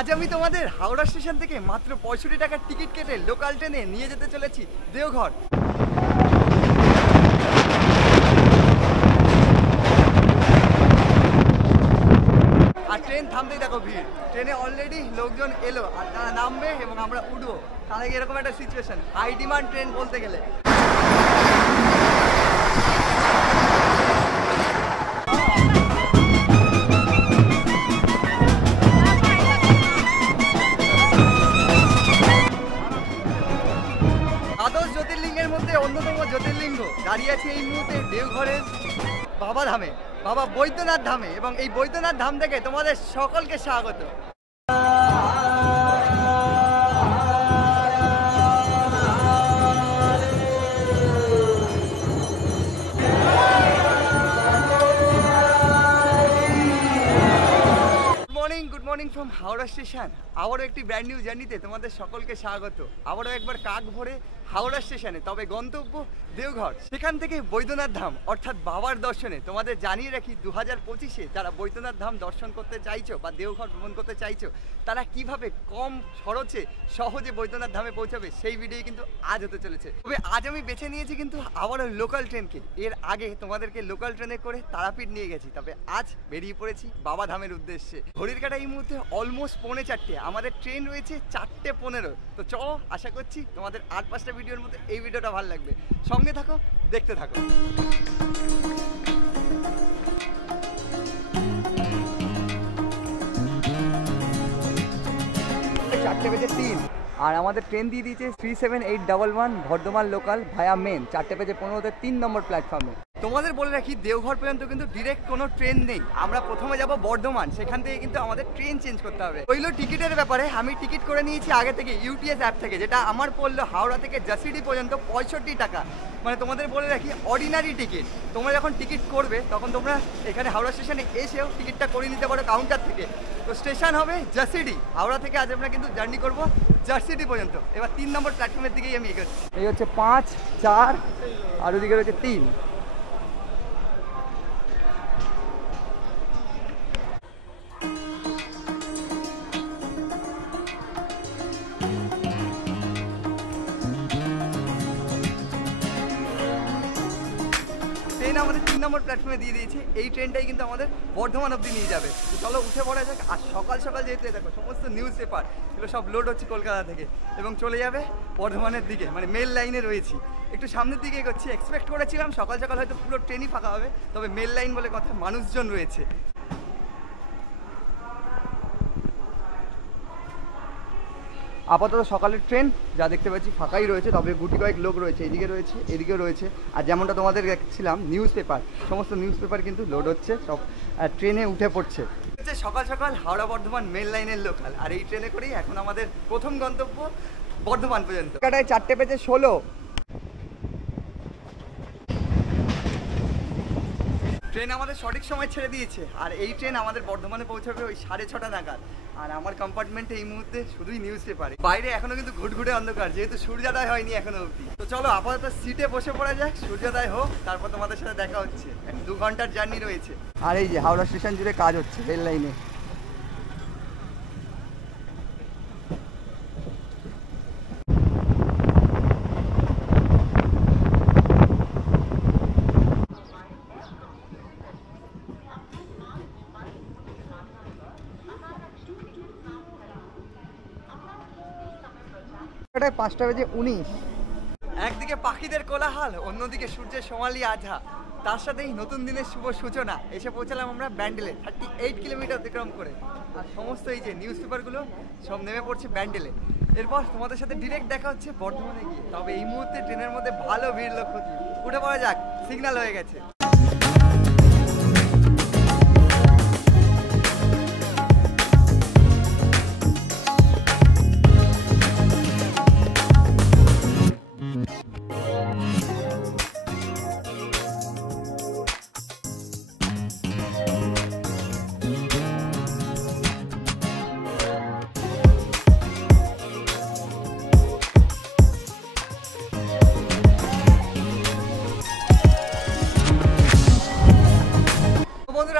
আজ আমি তোমাদের হাওড়া স্টেশন থেকে মাত্র 65 টাকার টিকিট কেটে লোকাল ট্রেনে নিয়ে যেতে চলেছি দেওঘর। আর ট্রেন থামতেই দেখো ভিড়, ট্রেনে অলরেডি লোকজন এলো আর তারা নামবে এবং আমরা উঠবো। তাহলে এরকম একটা সিচুয়েশন, হাই ডিমান্ড ট্রেন বলতে গেলে। জ্যোতির্লিঙ্গের মধ্যে অন্যতম জ্যোতির্লিঙ্গ দাঁড়িয়ে আছে এই মুহূর্তে দেওঘরের বাবা ধামে, বাবা বৈদ্যনাথ ধামে। এবং এই বৈদ্যনাথ ধাম থেকে তোমাদের সকলকে স্বাগত। Good morning from Howrah station. আবারও একটি ব্র্যান্ড নিউ জার্নিতে তোমাদের সকলকে স্বাগত। আবারও একবার কাক ভরে হাওড়া স্টেশনে, তবে গন্তব্য দেওঘর। সেখান থেকে বৈদ্যনাথ ধাম অর্থাৎ বাবার দর্শনে। তোমাদের জানিয়ে রাখি 2025-এ যারা বৈদ্যনাথ ধাম দর্শন করতে চাইছো বা দেওঘর ভ্রমণ করতে চাইছো, তারা কিভাবে কম খরচে সহজে বৈদ্যনাথ ধামে পৌঁছাবে সেই ভিডিও কিন্তু আজ হতে চলেছে। তবে আজ আমি বেছে নিয়েছি কিন্তু আবারও লোকাল ট্রেনকে। এর আগে তোমাদেরকে লোকাল ট্রেনে করে তারাপীঠ নিয়ে গেছি, তবে আজ বেরিয়ে পড়েছি বাবা ধামের উদ্দেশ্যে। ঘড়ির কাটা এই মুহূর্তে অলমোস্ট 4:45। আমাদের ট্রেন রয়েছে 4:15। তো চলো, আশা করছি তোমাদের 8-5টা ভিডিওর মধ্যে এই ভিডিওটা ভালো লাগবে। সঙ্গে থাকো, দেখতে থাকো। 4:03 আর আমাদের ট্রেন দিয়ে দিয়েছে 37811 বর্ধমান লোকাল ভায়া মেন 4:15 3 নম্বর প্ল্যাটফর্মে। তোমাদের বলে রাখি দেওঘর পর্যন্ত কিন্তু ডিরেক্ট কোনো ট্রেন নেই। আমরা প্রথমে যাব বর্ধমান, সেখান থেকে কিন্তু আমাদের ট্রেন চেঞ্জ করতে হবে। ওইগুলো টিকিটের ব্যাপারে আমি টিকিট করে নিয়েছি আগে থেকে ইউটিএস অ্যাপ থেকে, যেটা আমার পড়লো হাওড়া থেকে জাসিডি পর্যন্ত 65 টাকা। মানে তোমাদের বলে রাখি অর্ডিনারি টিকিট। তোমরা যখন টিকিট করবে তখন তোমরা এখানে হাওড়া স্টেশনে এসেও টিকিটটা করে নিতে পারো কাউন্টার থেকে। তো স্টেশন হবে জাসিডি। হাওড়া থেকে আজ আমরা কিন্তু জার্নি করবো জার্সিডি পর্যন্ত। এবার 3 নম্বর প্ল্যাটফর্মের দিকেই আমি এগোচ্ছি। এই হচ্ছে 5, 4 আর ওদিকে রয়েছে 3। আমাদের 3 নম্বর প্ল্যাটফর্মে দিয়ে দিয়েছে। এই ট্রেনটাই কিন্তু আমাদের বর্ধমান অবধি নিয়ে যাবে। তো চলো উঠে পড়া যাক। আর সকাল সকাল যেহেতু দেখো সমস্ত নিউজ পেপার এগুলো সব লোড হচ্ছে কলকাতা থেকে এবং চলে যাবে বর্ধমানের দিকে, মানে মেল লাইনে রয়েছি। একটু সামনের দিকে এগোচ্ছি। এক্সপেক্ট করেছিলাম সকাল সকাল হয়তো পুরো ট্রেনই ফাঁকা হবে, তবে মেল লাইন বলে কথা, মানুষজন রয়েছে। আপাতত সকালের ট্রেন যা দেখতে পাচ্ছি ফাঁকাই রয়েছে, তবে গুটি কয়েক লোক রয়েছে। এদিকে রয়েছে, এদিকেও রয়েছে। আর যেমনটা তোমাদের দেখছিলাম নিউজ পেপার, সমস্ত নিউজ পেপার কিন্তু লোড হচ্ছে, সব ট্রেনে উঠে পড়ছে। হচ্ছে সকাল সকাল হাওড়া বর্ধমান মেল লাইনের লোকাল। আর এই ট্রেনে করেই এখন আমাদের প্রথম গন্তব্য বর্ধমান পর্যন্ত। কাটায় 4:16। ট্রেন আমাদের সঠিক সময় ছেড়ে দিয়েছে। আর এই ট্রেন আমাদের বর্ধমানে পৌঁছাবে ওই 6:30 নাগাদ। আর আমার কম্পার্টমেন্টে এই মুহূর্তে শুধুই নিউজ পেপার। বাইরে এখনো কিন্তু ঘুটঘুটে অন্ধকার, যেহেতু সূর্যোদয় হয়নি এখনো অবধি। তো চলো আপাতত সিটে বসে পড়া যাক, সূর্যোদয় হোক, তারপর তোমাদের সাথে দেখা হচ্ছে। 2 ঘন্টার জার্নি রয়েছে। আর এই যে হাওড়া স্টেশন জুড়ে কাজ হচ্ছে রেল লাইনে। প্রায় 5:19। একদিকে পাখিদের কোলাহল, অন্যদিকে সূর্যের সোনালি আভা, তার সাথেই নতুন দিনের শুভ সূচনা। এসে পৌঁছালাম আমরা ব্যান্ডেলে 38 কিলোমিটার অতিক্রম করে। আর সমস্ত এই যে নিউজ পেপারগুলো সব নেমে পড়ছে ব্যান্ডেলে। এরপর তোমাদের সাথে ডিরেক্ট দেখা হচ্ছে বর্ধমানে গিয়ে। তবে এই মুহূর্তে ট্রেনের মধ্যে ভালো ভিড় লক্ষ্য করছি। উঠে পড়া যাক, সিগন্যাল হয়ে গেছে।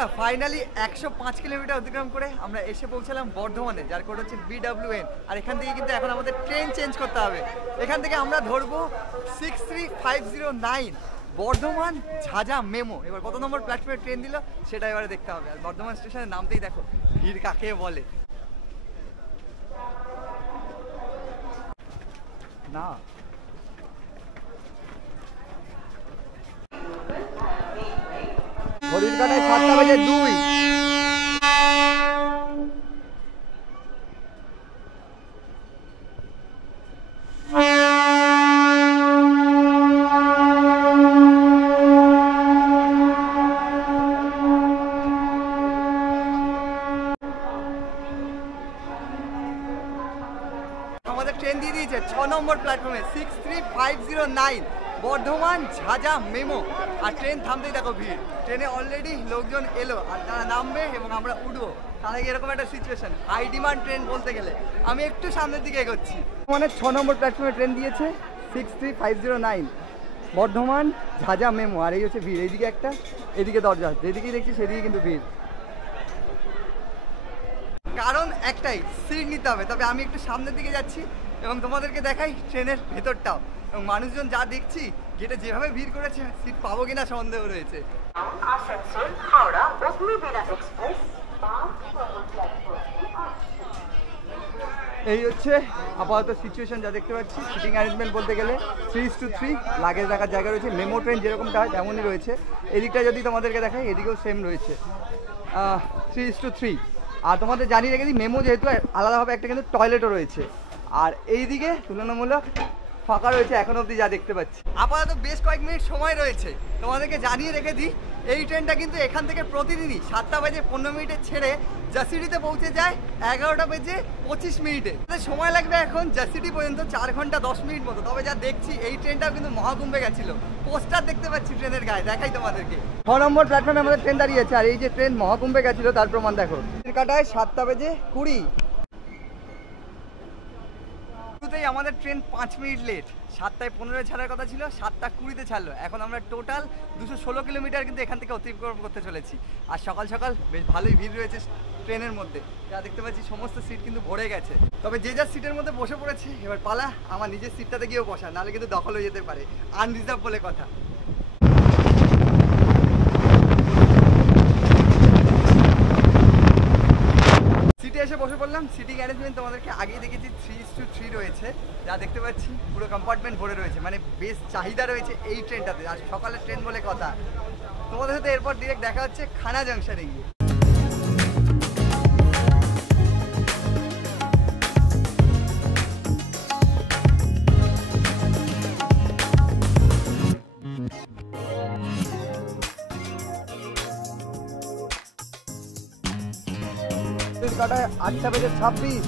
বন্ধুরা ফাইনালি 105 কিলোমিটার অতিক্রম করে আমরা এসে পৌঁছালাম বর্ধমানে, যার কোড হচ্ছে BWN। আর এখান থেকে কিন্তু এখন আমাদের ট্রেন চেঞ্জ করতে হবে। এখান থেকে আমরা ধরবো 63509 বর্ধমান ঝাঝা মেমো। এবার কত নম্বর প্ল্যাটফর্মে ট্রেন দিল সেটা এবারে দেখতে হবে। আর বর্ধমান স্টেশনে নামতেই দেখো ভিড় কাকে বলে না। ঘড়ির কাঁটায় 7টা বেজে 2। আমাদের ট্রেন দিয়ে দিয়েছে 6 নম্বর প্ল্যাটফর্মে 63509 বর্ধমান ঝাঝা মেমো। আর ট্রেন থামতেই দেখো ভিড়। ট্রেনে অলরেডি লোকজন এলো আর তারা নামবে এবং আমরা উঠবো। তাহলে এরকম একটা সিচুয়েশন, হাই ডিমান্ড ট্রেন বলতে গেলে। আমি একটু সামনের দিকে এগোচ্ছি। মানে 6 নম্বর প্ল্যাটফর্মে ট্রেন দিয়েছে 63509 বর্ধমান ঝাঝা মেমো। আর এই হচ্ছে ভিড়। এইদিকে একটা, এদিকে দরজা, যেদিকেই দেখছি সেদিকে কিন্তু ভিড়। কারণ একটাই, সিট নিতে হবে। তবে আমি একটু সামনের দিকে যাচ্ছি এবং তোমাদেরকে দেখাই ট্রেনের ভেতরটাও। এবং মানুষজন যা দেখছি গেটে যেভাবে ভিড় করেছে, সিট পাবো কিনা সন্দেহ রয়েছে। এই হচ্ছে আপাতত সিচুয়েশন যা দেখতে পাচ্ছি। সিটিং অ্যারেঞ্জমেন্ট বলতে গেলে 3:3, লাগেজ রাখার জায়গা রয়েছে। মেমো ট্রেন যেরকমটা হয় তেমনই রয়েছে। এদিকটা যদি তোমাদেরকে দেখাই এদিকেও সেম রয়েছে, 3:3। আর তোমাদের জানিয়ে রেখে দিই, মেমো যেহেতু আলাদাভাবে একটা কিন্তু টয়লেটও রয়েছে। আর এইদিকে তুলনামূলক ফাঁকা রয়েছে এখন অবধি যা দেখতে পাচ্ছি। আপাতত বেশ কয়েক মিনিট সময় রয়েছে। তোমাদেরকে জানিয়ে রেখে দিই, এই ট্রেনটা কিন্তু এখান থেকে প্রতিদিনই 7টা বেজে 15 মিনিটে ছেড়ে জাসিডিতে পৌঁছে যায় 11টা বেজে 25 মিনিটে। সময় লাগবে এখন জাসিডি পর্যন্ত 4 ঘন্টা 10 মিনিট মতো। তবে যা দেখছি এই ট্রেনটাও কিন্তু মহাকুম্ভে গেছিলো। পোস্টার দেখতে পাচ্ছি ট্রেনের গায়ে, দেখাই তোমাদেরকে। 6 নম্বর প্ল্যাটফর্মে আমাদের ট্রেন দাঁড়িয়েছে। আর এই যে ট্রেন মহাকুম্ভে গেছিল তার প্রমাণ দেখো। কাটায় 7টা বেজে 20। শুরুতেই আমাদের ট্রেন 5 মিনিট লেট। 7টায় 15 ছাড়ার কথা ছিল, 7টা 20-তে ছাড়লো। এখন আমরা টোটাল 216 কিলোমিটার কিন্তু এখান থেকে অতিক্রম করতে চলেছি। আর সকাল সকাল বেশ ভালোই ভিড় রয়েছে ট্রেনের মধ্যে। যা দেখতে পাচ্ছি সমস্ত সিট কিন্তু ভরে গেছে। তবে যে যার সিটের মধ্যে বসে পড়েছি, এবার পালা আমার নিজের সিটটাতে গিয়েও বসা, নাহলে কিন্তু দখল হয়ে যেতে পারে। আনরিজার্ভ বলে কথা। সিটে এসে বসে পড়লাম। সিটিং অ্যারেঞ্জমেন্ট তোমাদেরকে আগেই দেখেছি 3:3 রয়েছে। যা দেখতে পাচ্ছি পুরো কম্পার্টমেন্ট ভরে রয়েছে, মানে বেশ চাহিদা রয়েছে এই ট্রেনটাতে। আর সকালের ট্রেন বলে কথা। তোমাদের সাথে এরপর ডিরেক্ট দেখা হচ্ছে খানা জাংশনে গিয়ে। কাটায় 8টা বেজে 26।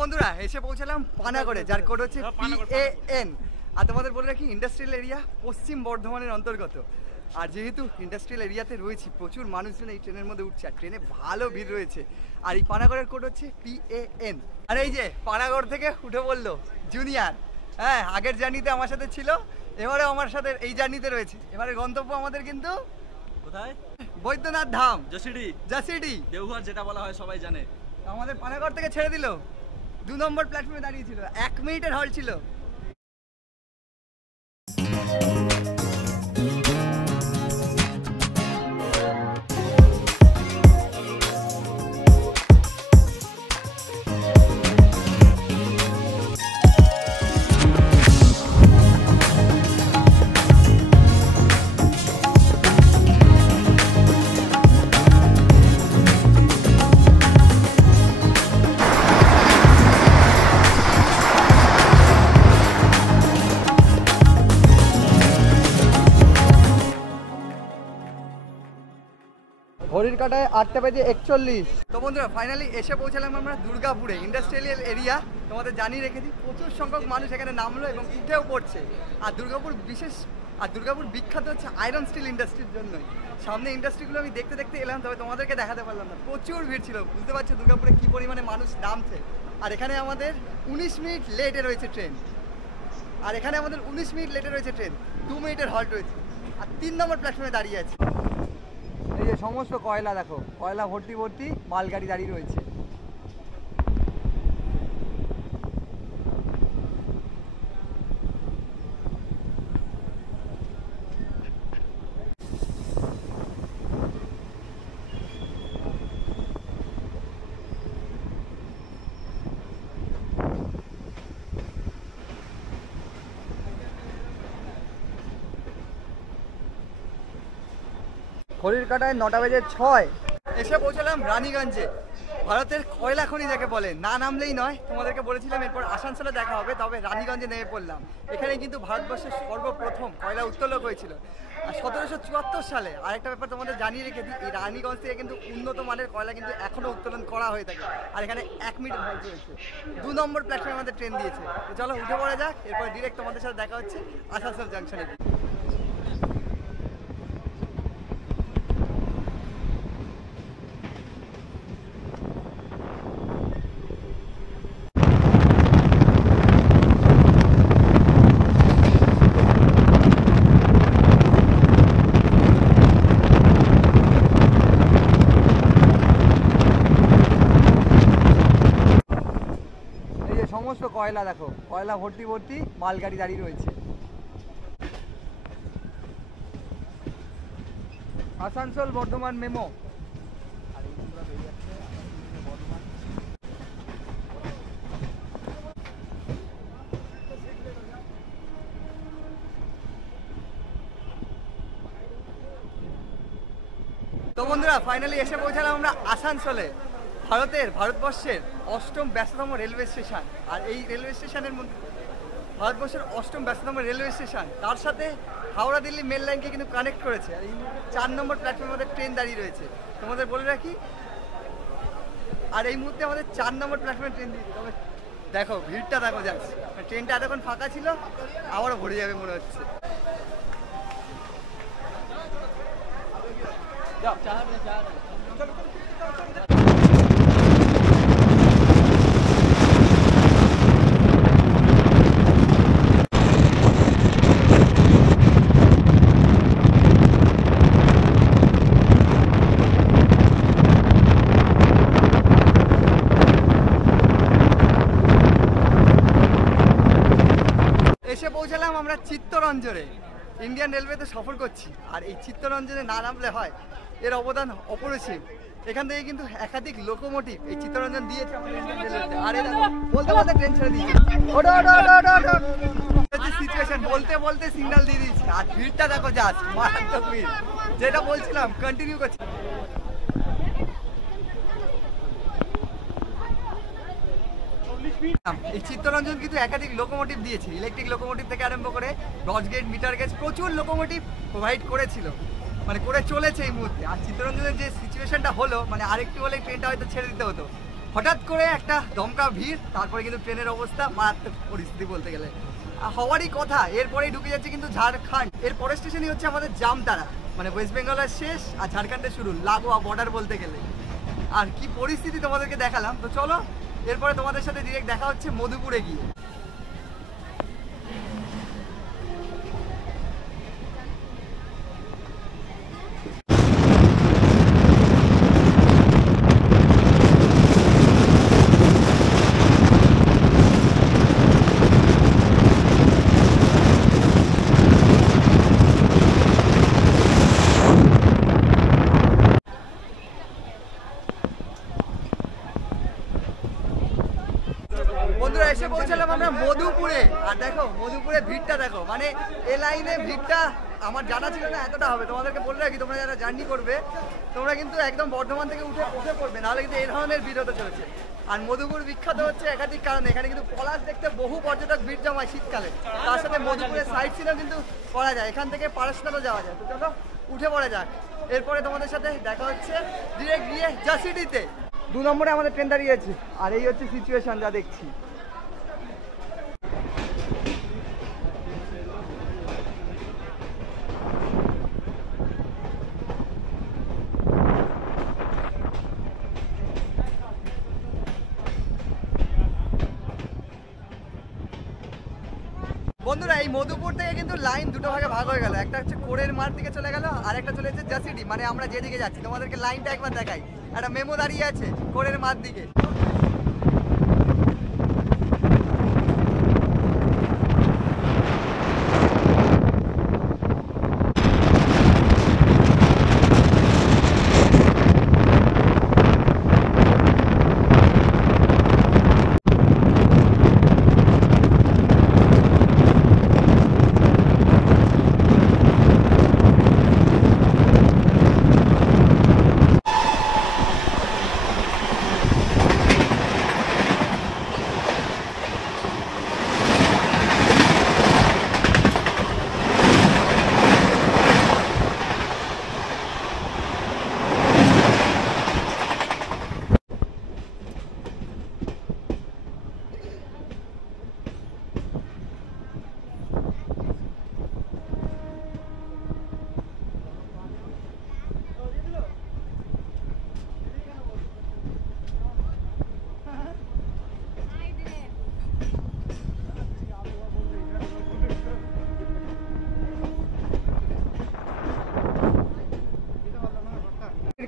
বন্ধুরা এসে পৌঁছালাম পানাগড়ে, যার কোড হচ্ছে PAN। আর তোমাদের বলে রাখি, ইন্ডাস্ট্রিয়াল এরিয়া পশ্চিম বর্ধমানের অন্তর্গত। আর যেহেতু ইন্ডাস্ট্রিয়াল এরিয়াতে রয়েছি, প্রচুর মানুষজন এই ট্রেনের মধ্যে উঠছে। আর ট্রেনে ভালো ভিড় রয়েছে। আর এই পানাগড়ের কোড হচ্ছে PAN। আর এই যে পানাগড় থেকে উঠে বললো জুনিয়র। হ্যাঁ, আগের জার্নিতে আমার সাথে ছিল, এবারেও আমার সাথে এই জার্নিতে রয়েছে। এবারে গন্তব্য আমাদের কিন্তু কোথায়? বৈদ্যনাথ ধাম, জাসিডি দেওঘর, যেটা বলা হয় সবাই জানে। আমাদের পানাগড় থেকে ছেড়ে দিল। 2 নম্বর প্ল্যাটফর্মে দাঁড়িয়েছিল, 1 মিনিটের হল ছিল। ঘড়ির কাঁটায় 8টা বেজে 41। তো বন্ধুরা ফাইনালি এসে পৌঁছালাম আমরা দুর্গাপুরে, ইন্ডাস্ট্রিয়াল এরিয়া। তোমাদের জানিয়ে রেখে দিই, প্রচুর সংখ্যক মানুষ এখানে নামলো এবং উঠেও পড়ছে। আর দুর্গাপুর বিখ্যাত হচ্ছে আয়রন স্টিল ইন্ডাস্ট্রির জন্যই। সামনে ইন্ডাস্ট্রিগুলো আমি দেখতে দেখতে এলাম, তবে তোমাদেরকে দেখাতে পারলাম না। প্রচুর ভিড় ছিল, বুঝতে পারছো দুর্গাপুরে কী পরিমাণে মানুষ নামছে। আর এখানে আমাদের 19 মিনিট লেটে রয়েছে ট্রেন। 2 মিনিটের হল্ট রয়েছে। আর 3 নম্বর প্ল্যাটফর্মে দাঁড়িয়ে আছে। এই যে এই যে সমস্ত কয়লা দেখো, কয়লা ভর্তি ভর্তি মালগাড়ি দাঁড়িয়ে রয়েছে। ঘড়ির কাঁটায় 9টা বেজে 6 এসে পৌঁছালাম রানীগঞ্জে। ভারতের কয়লা খনি যাকে বলে, না নামলেই নয়। তোমাদেরকে বলেছিলাম এরপর আসানসোলে দেখা হবে, তবে রানীগঞ্জে নেমে পড়লাম। এখানে কিন্তু ভারতবর্ষের সর্বপ্রথম কয়লা উত্তোলক হয়েছিল আর 1774 সালে। আরেকটা ব্যাপার তোমাদের জানিয়ে রেখে দিই, এই রানীগঞ্জ থেকে কিন্তু উন্নত মানের কয়লা কিন্তু এখনো উত্তোলন করা হয়ে থাকে। আর এখানে 1 মিনিট হল চলেছে। 2 নম্বর প্ল্যাটফর্মে আমাদের ট্রেন দিয়েছে। তো চলো উঠে পড়া যাক, এরপর ডিরেক্ট তোমাদের সাথে দেখা হচ্ছে আসানসোল জাংশনে। সমস্ত কয়লা দেখো, কয়লা ভর্তি ভর্তি মালগাড়ি দাঁড়িয়ে রয়েছে। আসানসোল বর্ধমান মেমো। তো বন্ধুরা ফাইনালি এসে পৌঁছালাম আমরা আসানসোলে। ভারতবর্ষের 8ম ব্যস্ততম রেলওয়ে স্টেশন। আর এই রেলওয়ে স্টেশনের মধ্যে ভারতবর্ষের 8ম ব্যস্ততম রেলওয়ে স্টেশন, তার সাথে হাওড়া দিল্লি মেল লাইনকে কিন্তু কানেক্ট করেছে। আর এই 4 নম্বর প্ল্যাটফর্মে আমাদের ট্রেন দাঁড়িয়ে রয়েছে, তোমাদের বলে রাখি। আর এই মুহূর্তে আমাদের 4 নম্বর প্ল্যাটফর্মে ট্রেন দিয়েছে। তবে দেখো ভিড়টা দেখো, যাচ্ছে ট্রেনটা এতক্ষণ ফাঁকা ছিল, আবারও ভরে যাবে মনে হচ্ছে। এসে পৌঁছালাম আমরা চিত্তরঞ্জনে। ইন্ডিয়ান রেলওয়েতে সফর করছি, আর এই চিত্তরঞ্জনে না নামলে হয়, এর অবদান অপরিসীম। এখান থেকে কিন্তু একাধিক লোকোমোটিভ এই চিত্তরঞ্জন দিয়েছে আমাদের ইন্ডিয়ান রেলওয়েতে। আর বলতে বলতে ট্রেন ছেড়ে দিয়েছে, সিচুয়েশন বলতে বলতে সিগন্যাল দিয়ে দিয়েছি। আর ভিড়টা দেখো, জাস্ট মারাত্মক ভিড়। যেটা বলছিলাম কন্টিনিউ করছি। এই চিত্তরঞ্জন কিন্তু একাধিক লোকোমোটিভ দিয়েছে, ইলেকট্রিক লোকোমোটিভ থেকে আরম্ভ করে গজ গেট, মিটার গেজ, প্রচুর লোকোমোটিভ প্রোভাইড করেছিল, মানে করে চলেছে এই মুহূর্তে। আর চিত্তরঞ্জনের যে সিচুয়েশনটা হলো, মানে আরেকটু হলে ট্রেনটা হয়তো ছেড়ে দিতে হতো। হঠাৎ করে একটা দমকা ভিড়, তারপরে কিন্তু ট্রেনের অবস্থা মারাত্মক পরিস্থিতি বলতে গেলে। হওয়ারই কথা, এরপরেই ঢুকে যাচ্ছে কিন্তু ঝাড়খণ্ড। এর পরের স্টেশনই হচ্ছে আমাদের জামতারা, মানে ওয়েস্ট বেঙ্গলের শেষ আর ঝাড়খণ্ডের শুরু, লাগোয়া বর্ডার বলতে গেলে। আর কি পরিস্থিতি তোমাদেরকে দেখালাম। তো চলো এরপরে তোমাদের সাথে ডিরেক্ট দেখা হচ্ছে মধুপুরে গিয়ে। বন্ধুরা এসে পৌঁছালাম আমরা মধুপুরে। আর দেখো মধুপুরে ভিড়টা দেখো, মানে এ লাইনে ভিড়টা আমার জানা ছিল না এতটা হবে। তোমাদেরকে বলে রাখি, তোমরা যারা জার্নি করবে তোমরা কিন্তু একদম বর্ধমান থেকে উঠে পড়বে, নাহলে কিন্তু এই ধরনের ভিড় হতে চলেছে। আর মধুপুর বিখ্যাত হচ্ছে একাধিক কারণে। এখানে কিন্তু পলাশ দেখতে বহু পর্যটক ভিড় জমায় শীতকালে। তার সাথে মধুপুরের সাইড সিনও কিন্তু করা যায়, এখান থেকে পারশনাথও যাওয়া যায়। তো চলো উঠে পড়া যাক, এরপরে তোমাদের সাথে দেখা হচ্ছে ডিরেক্ট গিয়ে জাসিডিতে। 2 নম্বরে আমাদের ট্রেন দাঁড়িয়েছে। আর এই হচ্ছে সিচুয়েশন যা দেখছি। বন্ধুরা এই মধুপুর থেকে কিন্তু লাইন দুটো ভাগে ভাগ হয়ে গেল, একটা হচ্ছে কোরের মাঠ দিকে চলে গেল আর একটা চলে যাচ্ছে জাসিডি, মানে আমরা যেদিকে যাচ্ছি তোমাদেরকে লাইনটা একবার দেখাই। একটা মেমো দাঁড়িয়ে আছে কোরের মাঠ দিকে।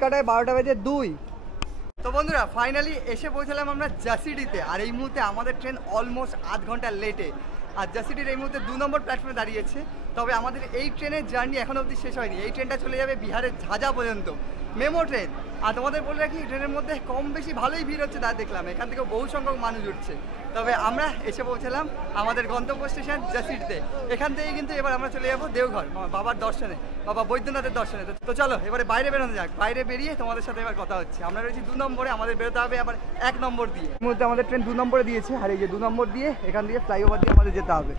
কাটায় 12টা বেজে 2। তো বন্ধুরা ফাইনালি এসে পৌঁছালাম আমরা জাসিডিতে, আর এই মুহূর্তে আমাদের ট্রেন অলমোস্ট আধ ঘন্টা লেটে। আর জাসিডির এই মুহূর্তে 2 নম্বর প্ল্যাটফর্মে দাঁড়িয়েছে। তবে আমাদের এই ট্রেনের জার্নি এখনো অবধি শেষ হয়নি। এই ট্রেনটা চলে যাবে বিহারের ঝাঁঝা পর্যন্ত, মেমো ট্রেন। আর তোমাদের বলে রাখি ট্রেনের মধ্যে কম বেশি ভালোই ভিড় হচ্ছে, তা দেখলাম এখান থেকে বহু সংখ্যক মানুষ উঠছে। তবে আমরা এসে পৌঁছালাম আমাদের গন্তব্য স্টেশন জাসিডতে। এখান থেকে কিন্তু এবার আমরা চলে যাবো দেওঘর বাবার দর্শনে, বাবা বৈদ্যনাথের দর্শনে। তো চলো এবারে বাইরে বেরোনো যাক। বাইরে বেরিয়ে তোমাদের সাথে এবার কথা হচ্ছে। আমরা রয়েছি 2 নম্বরে, আমাদের বেরোতে হবে আবার 1 নম্বর দিয়ে। এই মুহূর্তে আমাদের ট্রেন 2 নম্বরে দিয়েছে, আর এই যে 2 নম্বর দিয়ে এখান দিয়ে ফ্লাইওভার দিয়ে আমাদের যেতে হবে।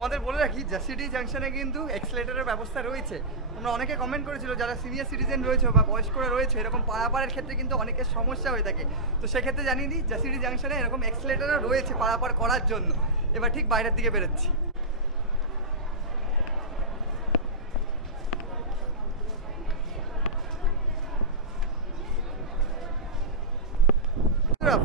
আমাদের বলে রাখি জাসিডি জাংশনে কিন্তু এক্সেলেটরের ব্যবস্থা রয়েছে। তোমরা অনেকে কমেন্ট করেছিল যারা সিনিয়র সিটিজেন রয়েছে বা বয়স্করা রয়েছে, এরকম পারাপারের ক্ষেত্রে কিন্তু অনেকের সমস্যা হয়ে থাকে। তো সেক্ষেত্রে জানিয়ে দিই জাসিডি জাংশনে এরকম এক্সেলেটরও রয়েছে পারাপার করার জন্য। এবার ঠিক বাইরের দিকে বেরোচ্ছি।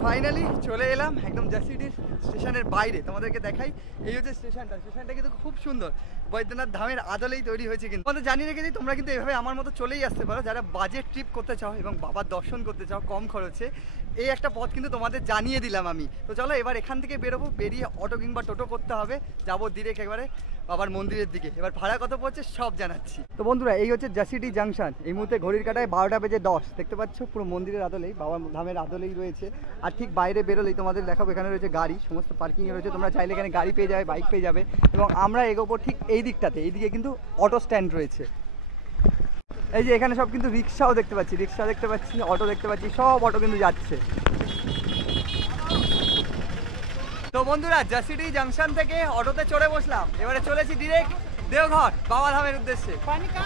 ফাইনালি চলে এলাম একদম জাসিডির স্টেশনের বাইরে। তোমাদেরকে দেখাই, এই হচ্ছে স্টেশনটা। স্টেশনটা কিন্তু খুব সুন্দর, বৈদ্যনাথ ধামের আদলেই তৈরি হয়েছে। কিন্তু তোমাদের জানিয়ে রেখে দিই, তোমরা কিন্তু এভাবে আমার মতো চলেই আসতে পারো যারা বাজেট ট্রিপ করতে চাও এবং বাবার দর্শন করতে চাও কম খরচে। এই একটা পথ কিন্তু তোমাদের জানিয়ে দিলাম আমি। তো চলো এবার এখান থেকে বেরোবো, বেরিয়ে অটো কিংবা টোটো করতে হবে, যাবো ডিরেক্ট একেবারে বাবার মন্দিরের দিকে। এবার ভাড়া কত পড়ছে সব জানাচ্ছি। তো বন্ধুরা এই হচ্ছে জাসিডি জাংশন। এই মুহূর্তে ঘড়ির কাটায় 12টা বেজে 10। দেখতে পাচ্ছ পুরো মন্দিরের আদলেই, বাবার ধামের আদলেই রয়েছে। আর ঠিক বাইরে বেরোলেই তোমাদের দেখাবো এখানে রয়েছে গাড়ি, সমস্ত পার্কিংয়ে রয়েছে। তোমরা চাইলে এখানে গাড়ি পেয়ে যাবে, বাইক পেয়ে যাবে। এবং আমরা এগোবো ঠিক এই দিকটাতে, এইদিকে কিন্তু অটো স্ট্যান্ড রয়েছে। এই যে এখানে সব কিন্তু রিক্সাও দেখতে পাচ্ছি, রিক্সা দেখতে পাচ্ছি, অটো দেখতে পাচ্ছি, সব অটো কিন্তু যাচ্ছে। তো বন্ধুরা জাসিডি জাংশন থেকে অটোতে চড়ে বসলাম, এবারে চলেছি ডিরেক্ট দেওঘর বাবা ধামের উদ্দেশ্যে।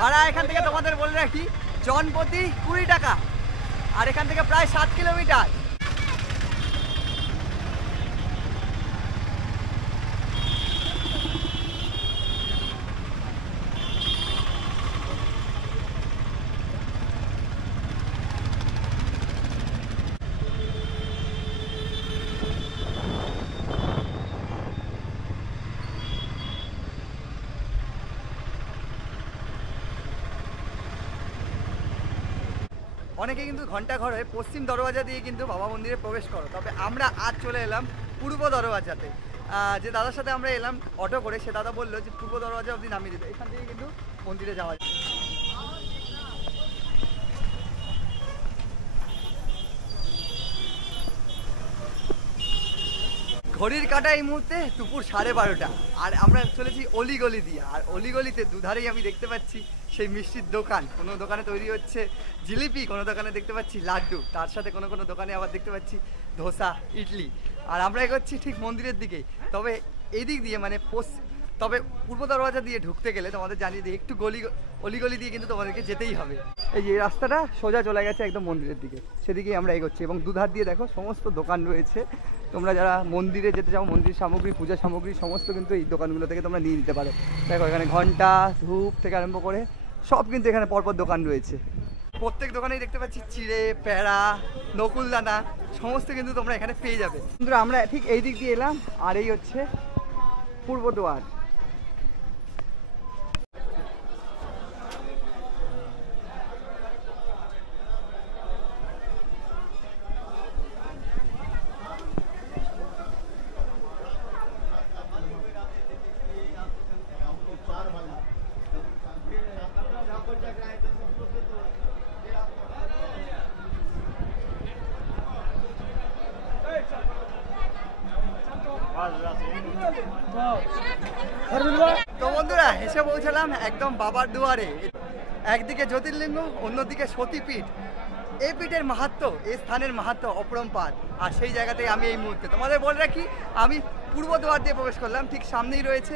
ভাড়া এখান থেকে তোমাদের বলে রাখি জনপ্রতি 20 টাকা, আর এখান থেকে প্রায় 7 কিলোমিটার। অনেকে কিন্তু ঘন্টা ঘর হয়ে পশ্চিম দরওয়াজা দিয়ে কিন্তু বাবা মন্দিরে প্রবেশ করো, তবে আমরা আজ চলে এলাম পূর্ব দরওয়াজাতে। যে দাদার সাথে আমরা এলাম অটো করে, সে দাদা বললো যে পূর্ব দরওয়াজা অবধি নামিয়ে দিতে, এখান থেকে কিন্তু মন্দিরে যাওয়া যায়। ঘড়ির কাটা এই মুহূর্তে দুপুর 12:30, আর আমরা চলেছি অলিগলি দিয়ে। আর অলিগলিতে দুধারেই আমি দেখতে পাচ্ছি সেই মিষ্টির দোকান। কোনো দোকানে তৈরি হচ্ছে জিলিপি, কোনো দোকানে দেখতে পাচ্ছি লাড্ডু, তার সাথে কোনো কোনো দোকানে আবার দেখতে পাচ্ছি ধোসা, ইডলি। আর আমরা এগোচ্ছি ঠিক মন্দিরের দিকেই। তবে এই দিক দিয়ে মানে তবে পূর্ব দরওয়াজা দিয়ে ঢুকতে গেলে তোমাদের জানিয়ে দিই একটু অলিগলি দিয়ে কিন্তু তোমাদেরকে যেতেই হবে। এই যে রাস্তাটা সোজা চলে গেছে একদম মন্দিরের দিকে, সেদিকেই আমরা এগোচ্ছি। এবং দুধার দিয়ে দেখো সমস্ত দোকান রয়েছে। তোমরা যারা মন্দিরে যেতে চাও, মন্দির সামগ্রী, পূজা সামগ্রী সমস্ত কিন্তু এই দোকানগুলো থেকে তোমরা নিয়ে নিতে পারো। দেখো এখানে ঘন্টা, ধূপ থেকে আরম্ভ করে সব কিন্তু এখানে পরপর দোকান রয়েছে। প্রত্যেক দোকানেই দেখতে পাচ্ছি চিড়ে, প্যাড়া, নকুলদানা সমস্ত কিন্তু তোমরা এখানে পেয়ে যাবে। বন্ধুরা আমরা ঠিক এই দিক দিয়ে এলাম, আর এই হচ্ছে পূর্বদুয়ার। তো বন্ধুরা এসে পৌঁছালাম একদম বাবার দুয়ারে। একদিকে জ্যোতির্লিঙ্গ, অন্যদিকে সতীপীঠ। এই পীঠের মাহাত্ম্য, এই স্থানের মাহাত্ম্য অপরম্পার। আর সেই জায়গাতেই আমি এই মুহূর্তে তোমাদের বলে রাখি, আমি পূর্ব দুয়ার দিয়ে প্রবেশ করলাম। ঠিক সামনেই রয়েছে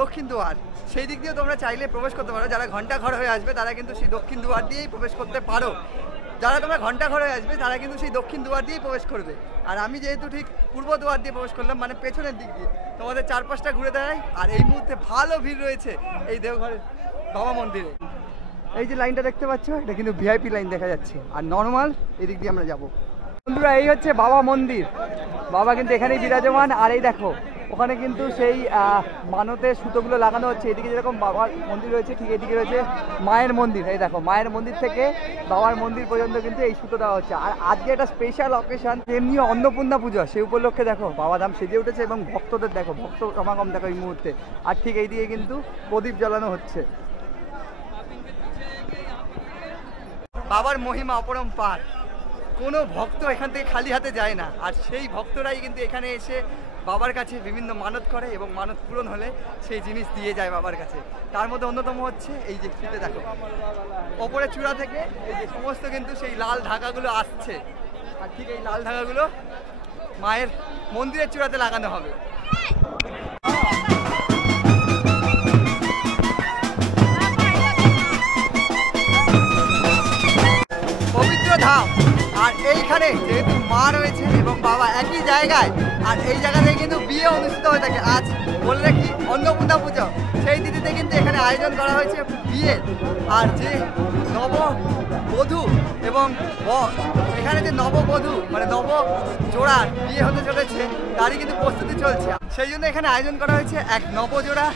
দক্ষিণ দুয়ার, সেই দিক দিয়েও তোমরা চাইলে প্রবেশ করতে পারো। যারা ঘন্টা ঘর হয়ে আসবে তারা কিন্তু সেই দক্ষিণ দুয়ার দিয়েই প্রবেশ করতে পারো। যারা তোমরা ঘন্টা ঘর হয়ে আসবে তারা কিন্তু সেই দক্ষিণ দুয়ার দিয়েই প্রবেশ করবে। আর আমি যেহেতু ঠিক পূর্ব দুয়ার দিয়ে প্রবেশ করলাম, মানে পেছনের দিক দিয়ে, তোমাদের চারপাশটা ঘুরে দাঁড়াই। আর এই মুহূর্তে ভালো ভিড় রয়েছে এই দেওঘরের বাবা মন্দিরে। এই যে লাইনটা দেখতে পাচ্ছ, এটা কিন্তু ভিআইপি লাইন দেখা যাচ্ছে। আর নর্মাল এদিক দিয়ে আমরা যাব। বন্ধুরা এই হচ্ছে বাবা মন্দির। বাবা কিন্তু এখানেই বিরাজমান। আর এই দেখো ওখানে কিন্তু সেই মানতের সুতোগুলো লাগানো হচ্ছে। এদিকে যেরকম বাবার মন্দির রয়েছে, ঠিক এদিকে রয়েছে মায়ের মন্দির। এই দেখো মায়ের মন্দির থেকে বাবার মন্দির পর্যন্ত কিন্তু এই সুতো দেওয়া হচ্ছে। আর আজকে একটা স্পেশাল অকেশন, তেমনি অন্নপূর্ণা পুজো, সেই উপলক্ষে দেখো বাবাধাম সেজে উঠেছে। এবং ভক্তদের দেখো, ভক্ত সমাগম দেখো এই মুহূর্তে। আর ঠিক এইদিকে কিন্তু প্রদীপ জ্বালানো হচ্ছে। বাবার মহিমা অপরম্পার। কোনো ভক্ত এখান থেকে খালি হাতে যায় না। আর সেই ভক্তরাই কিন্তু এখানে এসে বাবার কাছে বিভিন্ন মানত করে, এবং মানত পূরণ হলে সেই জিনিস দিয়ে যায় বাবার কাছে। তার মধ্যে অন্যতম হচ্ছে এই যে ফিতে দেখো, ওপরে চূড়া থেকে এই যে সমস্ত কিন্তু সেই লাল ঢাকাগুলো আসছে। আর ঠিক এই লাল ঢাকাগুলো মায়ের মন্দিরের চূড়াতে লাগানো হবে। পবিত্র ধাম। আর এইখানে যেহেতু মা রয়েছে এবং বাবা একই জায়গায়, আর এই জায়গাতে কিন্তু বিয়ে অনুষ্ঠিত হয়ে থাকে। আজ বলে রাখি অন্নপূর্ণা পুজো, সেই তিথিতে কিন্তু এখানে আয়োজন করা হয়েছে বিয়ে। আর যে নববধূ এবং এখানে যে নববধূ মানে নব জোড়ার বিয়ে হতে চলেছে, তারই কিন্তু প্রস্তুতি চলছে। সেই জন্য এখানে আয়োজন করা হয়েছে এক নবজোড়া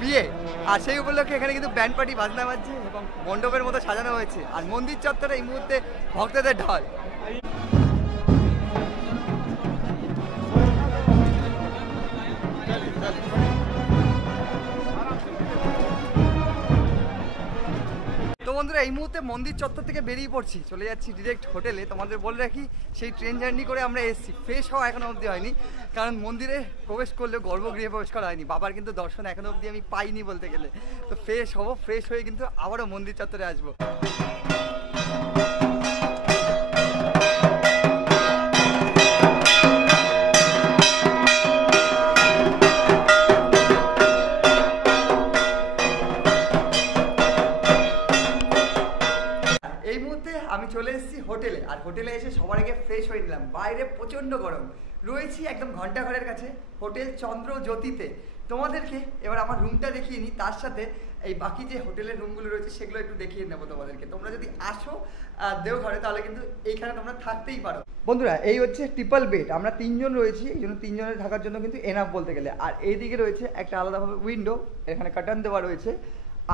বিয়ে। আর সেই উপলক্ষে এখানে কিন্তু ব্যান্ড পার্টি বাজনা বাজছে এবং মণ্ডপের মতো সাজানো হয়েছে। আর মন্দির চত্বরে এই মুহূর্তে ভক্তদের ঢল। তো বন্ধুরা এই মুহূর্তে মন্দির চত্বর থেকে বেরিয়ে পড়ছি, চলে যাচ্ছি ডিরেক্ট হোটেলে। তোমাদের বলে রাখি সেই ট্রেন জার্নি করে আমরা এসেছি, ফ্রেশ হওয়া এখনো অবধি হয়নি। কারণ মন্দিরে প্রবেশ করলেও গর্ভগৃহে প্রবেশ করা হয়নি, বাবার কিন্তু দর্শন এখনো অবধি আমি পাইনি বলতে গেলে। তো ফ্রেশ হবো, ফ্রেশ হয়ে কিন্তু আবারও মন্দির চত্বরে আসবো। আমি চলে এসেছি হোটেলে। আর হোটেলে এসে সবার আগে ফ্রেশ হয়ে নিলাম। বাইরে প্রচণ্ড গরম, রয়েছি একদম ঘন্টা ঘরের কাছে হোটেল চন্দ্রজ্যোতিতে। তোমাদেরকে এবার আমার রুমটা দেখিয়ে নিই, তার সাথে এই বাকি যে হোটেলের রুমগুলো রয়েছে সেগুলো একটু দেখিয়ে নেবো তোমাদেরকে। তোমরা যদি আসো দেওঘরে তাহলে কিন্তু এইখানে তোমরা থাকতেই পারো। বন্ধুরা এই হচ্ছে ট্রিপল বেড, আমরা তিনজন রয়েছি, এই জন্য তিনজনের থাকার জন্য কিন্তু এনাফ বলতে গেলে। আর এইদিকে রয়েছে একটা আলাদাভাবে উইন্ডো, এখানে কার্টেন দেওয়া রয়েছে।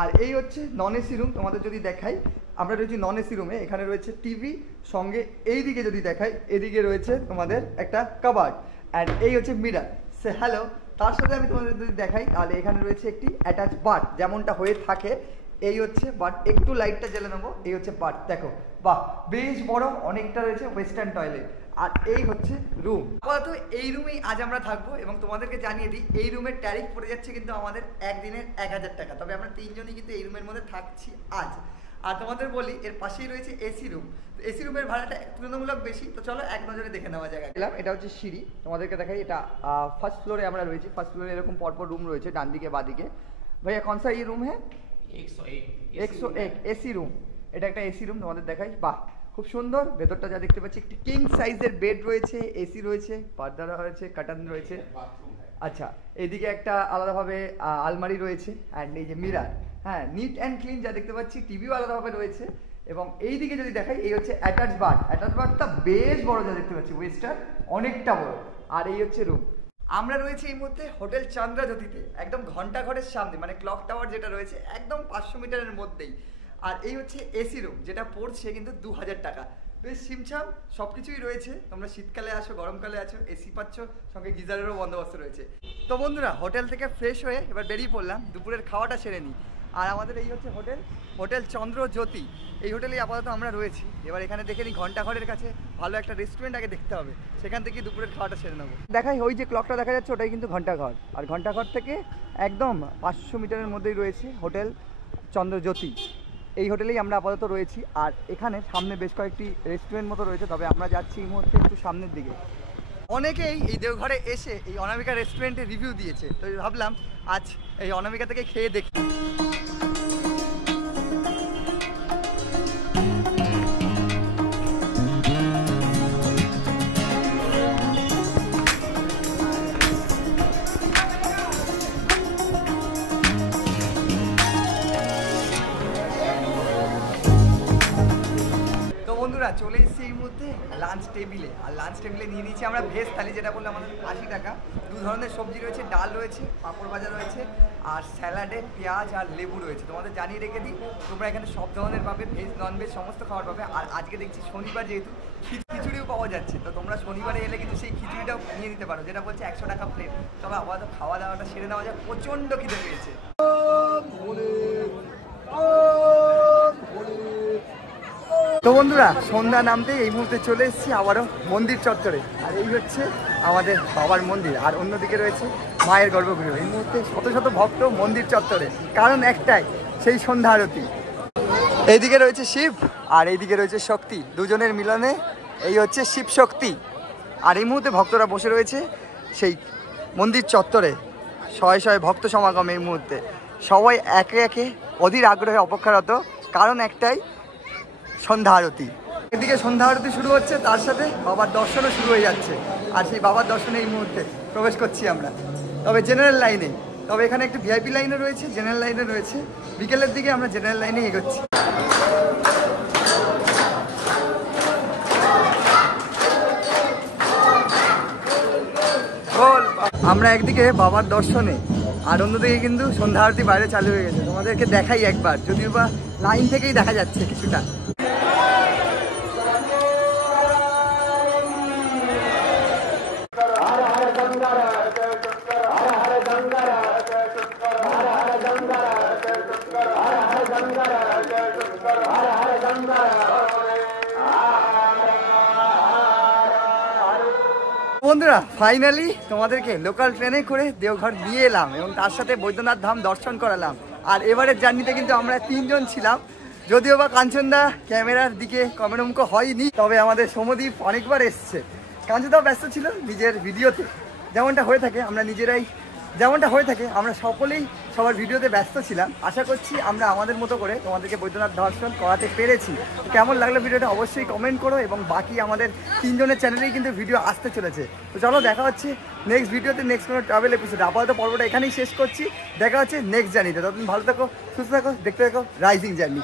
আর এই হচ্ছে নন এসি রুম, তোমাদের যদি দেখাই আমরা রয়েছি নন এসি রুমে। এখানে রয়েছে টিভি, সঙ্গে এই দিকে যদি দেখাই এদিকে রয়েছে তোমাদের একটা কাবার্ড। অ্যান্ড এই হচ্ছে মিরার, সে হ্যালো। তার সাথে আমি তোমাদের যদি দেখাই তাহলে এখানে রয়েছে একটি অ্যাটাচ বাথ, যেমনটা হয়ে থাকে। এই হচ্ছে বাথ, একটু লাইটটা জ্বেলে নেবো। এই হচ্ছে বাথ, দেখো বাহ বেশ বড়, অনেকটা রয়েছে ওয়েস্টার্ন টয়লেট। আর এই হচ্ছে রুম। আপাতত এই রুমেই আজ আমরা থাকবো। এবং তোমাদেরকে জানিয়ে দিই এই রুমের ট্যারিফ পড়ে যাচ্ছে কিন্তু আমাদের একদিনের 1000 টাকা। তবে আমরা তিনজনই কিন্তু এই রুমের মধ্যে থাকছি আজ। আর তোমাদের বলি এর পাশেই রয়েছে এসি রুম। তো এসি রুমের ভাড়াটা তুলনামূলক বেশি। তো চলো এক নজরে দেখে নেওয়া জায়গা। এটা হচ্ছে সিঁড়ি, তোমাদেরকে দেখাই। এটা ফার্স্ট ফ্লোরে আমরা রয়েছি। ফার্স্ট ফ্লোরে এরকম পরপর রুম রয়েছে, ডান দিকে বাঁ দিকে। ভাইয়া কোন সা এই রুম হ্যাঁ? 101 এসি রুম। এটা একটা এসি রুম, তোমাদের দেখাই। বাহ খুব সুন্দর, ভেতরটা যা দেখতে পাচ্ছি একটি কিং সাইজের বেড রয়েছে, এসি রয়েছে, পর্দা রয়েছে, কার্টেন রয়েছে। আচ্ছা এইদিকে একটা আলাদাভাবে আলমারি রয়েছে। অ্যান্ড এই যে মিরার, হ্যাঁ নিট অ্যান্ড ক্লিন যা দেখতে পাচ্ছি। টিভিও আলাদাভাবে রয়েছে। এবং এই দিকে যদি দেখাই এই হচ্ছে অ্যাটাচ বাথটা বেশ বড়, যা দেখতে পাচ্ছি ওয়েস্টার্ন অনেকটা বড়। আর এই হচ্ছে রুম। আমরা রয়েছি এই মুহূর্তে হোটেল চন্দ্রজ্যোতিতে, একদম ঘন্টাঘরের সামনে, মানে ক্লক টাওয়ার যেটা রয়েছে একদম 500 মিটারের মধ্যেই। আর এই হচ্ছে এসি রুম, যেটা পড়ছে কিন্তু 2000 টাকা। বেশ ছিমছাম সব কিছুই রয়েছে। তোমরা শীতকালে আসো, গরমকালে আছো, এসি পাচ্ছ, সঙ্গে গিজারেরও বন্দোবস্ত রয়েছে। তো বন্ধুরা, হোটেল থেকে ফ্রেশ হয়ে এবার বেরিয়ে পড়লাম, দুপুরের খাওয়াটা সেরে নিই। আর আমাদের এই হচ্ছে হোটেল চন্দ্রজ্যোতি। এই হোটেলেই আপাতত আমরা রয়েছি। এবার এখানে দেখে নিই, ঘন্টাঘরের কাছে ভালো একটা রেস্টুরেন্ট আগে দেখতে হবে, সেখান থেকে দুপুরের খাওয়াটা সেরে নেবো। দেখাই ওই যে ক্লকটা দেখা যাচ্ছে, ওটাই কিন্তু ঘন্টাঘর। আর ঘন্টাঘর থেকে একদম 500 মিটারের মধ্যেই রয়েছে হোটেল চন্দ্রজ্যোতি। এই হোটেলেই আমরা আপাতত রয়েছি। আর এখানে সামনে বেশ কয়েকটি রেস্টুরেন্ট মতো রয়েছে, তবে আমরা যাচ্ছি এই মুহূর্তে একটু সামনের দিকে। অনেকেই এই দেওঘরে এসে এই অনামিকা রেস্টুরেন্টে রিভিউ দিয়েছে, তো ভাবলাম আজ এই অনামিকা থেকে খেয়ে দেখি। বন্ধুরা, চলে এসেছি এই মুহূর্তে লাঞ্চ টেবিলে। আর লাঞ্চ টেবিলে নিয়ে নিয়েছি আমরা ভেজ থালি, যেটা বললে আমাদের 80 টাকা। 2 ধরনের সবজি রয়েছে, ডাল রয়েছে, পাঁপড় ভাজা রয়েছে, আর স্যালাডে পেঁয়াজ আর লেবু রয়েছে। তোমাদের জানিয়ে রেখে দিই, তোমরা এখানে সব ধরনের পাবে, ভেজ ননভেজ সমস্ত খাবার পাবে। আর আজকে দেখছি শনিবার, যেহেতু খিচুড়িও পাওয়া যাচ্ছে, তো তোমরা শনিবারে এলে কিন্তু সেই খিচুড়িটাও নিয়ে নিতে পারো, যেটা বলছে 100 টাকা প্লেট। তবে আপাতত খাওয়া দাওয়াটা সেরে নেওয়া যায়, প্রচণ্ড খিদে পেয়েছে। তো বন্ধুরা, সন্ধ্যা নামতেই এই মুহূর্তে চলে এসেছি আবারও মন্দির চত্বরে। আর এই হচ্ছে আমাদের বাবার মন্দির, আর অন্যদিকে রয়েছে মায়ের গর্ভগৃহ। এই মুহূর্তে শত শত ভক্ত মন্দির চত্বরে, কারণ একটাই, সেই সন্ধ্যা আরতি। এইদিকে রয়েছে শিব আর এইদিকে রয়েছে শক্তি, দুজনের মিলনে এই হচ্ছে শিব শক্তি। আর এই মুহূর্তে ভক্তরা বসে রয়েছে সেই মন্দির চত্বরে, শয়ে শয়ে ভক্ত সমাগম। এই মুহূর্তে সবাই একে একে অধীর আগ্রহে অপেক্ষারত, কারণ একটাই, সন্ধ্যা আরতি। এদিকে সন্ধ্যা আরতি শুরু হচ্ছে, তার সাথে বাবার দর্শনও শুরু হয়ে যাচ্ছে। আর সেই বাবার দর্শনে এই মুহূর্তে প্রবেশ করছি আমরা, তবে জেনারেল লাইনে। তবে এখানে একটু ভিআইপি লাইনও রয়েছে, জেনারেল লাইনে রয়েছে। বিকেলের দিকে আমরা জেনারেল লাইনে এগোচ্ছি। আমরা একদিকে বাবার দর্শনে, আর অন্যদিকে কিন্তু সন্ধ্যা আরতি বাইরে চালু হয়ে গেছে। তোমাদেরকে দেখাই একবার, যদিও বা লাইন থেকেই দেখা যাচ্ছে কিছুটা। বন্ধুরা, ফাইনালি তোমাদেরকে লোকাল ট্রেনে করে দেওঘর নিয়ে এলাম এবং তার সাথে বৈদ্যনাথ ধাম দর্শন করালাম। আর এবারের জার্নিতে কিন্তু আমরা 3 জন ছিলাম, যদিও বা কাঞ্চনদা ক্যামেরার দিকে কমেরমুখ হয়নি, তবে আমাদের সমদীপ অনেকবার এসছে। কাঞ্চনদাও ব্যস্ত ছিল নিজের ভিডিওতে, যেমনটা হয়ে থাকে আমরা সকলেই সবার ভিডিওতে ব্যস্ত ছিলাম। আশা করছি আমরা আমাদের মতো করে তোমাদেরকে বৈদ্যনাথ দর্শন করাতে পেরেছি। কেমন লাগলো ভিডিওটা অবশ্যই কমেন্ট করো, এবং বাকি আমাদের 3 জনের চ্যানেলেই কিন্তু ভিডিও আসতে চলেছে। তো চলো, দেখা হচ্ছে নেক্সট ভিডিওতে, নেক্সট কোনো ট্রাভেল এপিসোড। আপাতত পর্বটা এখানেই শেষ করছি, দেখা হচ্ছে নেক্সট জার্নিতে। ততদিন ভালো থাকো, সুস্থ থাকো, দেখতে থাকো রাইজিং জার্নি।